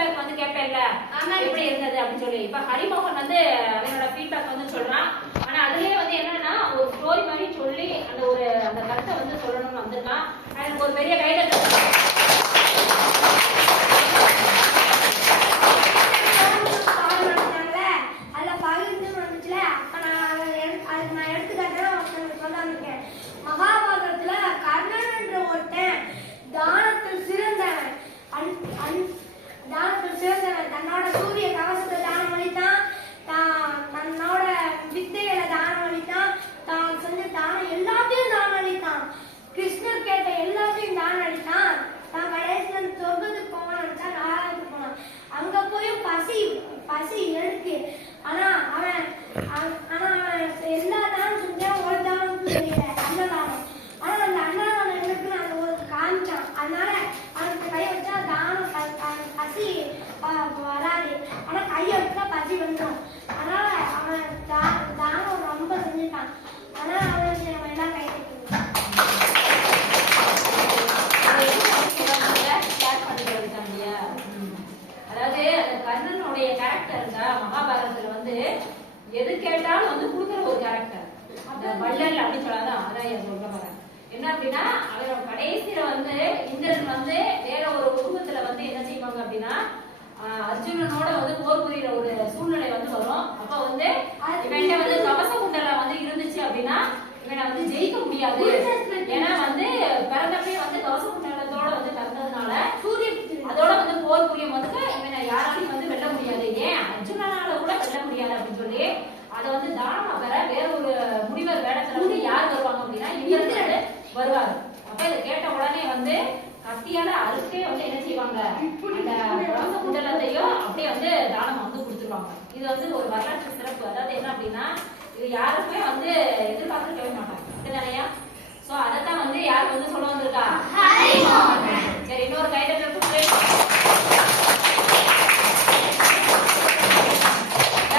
Feedback வந்து கேட்பேன்ல எப்படி இருந்தது அப்படின்னு சொல்லி. இப்ப ஹரிமோகன் வந்து அவனோட ஃபீட்பேக் வந்து சொல்றான். ஆனா அதுலயே வந்து என்னன்னா ஒரு ஸ்டோரி மாதிரி சொல்லி அந்த ஒரு அந்த கருத்தை வந்து சொல்லணும்னு வந்திருக்கான். எனக்கு ஒரு பெரிய கைதட்டல் பசி இருக்கு ஆனா அவன் ஆனா அவன் எல்லா தானம் செஞ்சான் ஒரு தானம் அன்னதானம் ஆனா அந்த அன்னதானம் எங்களுக்கு அந்த ஒரு காமிச்சான். அதனால அவனுக்கு கை வச்சா தானம் பசி வராது. ஆனா கையை வச்சா பசி வந்துடும் அதனால அவன் தா- தானம் ரொம்ப செஞ்சுட்டான் ஆனா அவனுக்கு நம்ம எல்லாம் கை தட்டணும். ஷேர் பண்ணிக்கிறதுக்காக இல்லையா? ம். அதாவது அந்த கர்ணனுடைய கேரக்டர் இருக்கா மகாபாரதத்துல வந்து எது கேட்டாலும் வந்து கொடுக்குற ஒரு கேரக்டர் அந்த வள்ளல் அப்படின்னு சொல்லாதான் அதான் என் சொல்ல வரேன் என்ன அப்படின்னா அவரோட கடைசியில வந்து இந்திரன் வந்து வேற ஒரு உருவத்துல வந்து என்ன செய்வாங்க அப்படின்னா அர்ஜுனனோட வந்து போர் புரியிற ஒரு சூழ்நிலை வந்து வரும். அப்ப வந்து இவன்ட்ட வந்து கவச குண்டல வந்து இருந்துச்சு அப்படின்னா இவனை வந்து ஜெயிக்க முடியாது. ஏன்னா வந்து பிறந்தப்பே வந்து கவச குண்டலத்தோட வந்து பிறந்ததுனால சூரிய அதோட வந்து போர் புரியும் போது இவனை யாராலையும் வந்து வெல்ல முடியாது ஏன் அர்ஜுனனால கூட வெல்ல முடியாது அப்படின்னு சொல்லி அதை வந்து தானமா பெற வேற ஒரு முனிவர் வேடத்துல வந்து யார் வருவாங்க அப்படின்னா இந்திரன் வருவாரு. அப்ப இதை கேட்ட உடனே வந்து கத்தியால அறுத்தே வந்து என்ன செய்வாங்க? அந்த குண்டலத்தையும் அப்படியே வந்து தானமா வந்து கொடுத்துருவாங்க. இது வந்து ஒரு வரலாற்று சிறப்பு. அதாவது என்ன அப்படின்னா இது யாருக்குமே வந்து எதிர்பார்த்துருக்கவே மாட்டாங்க. அப்படிதானையா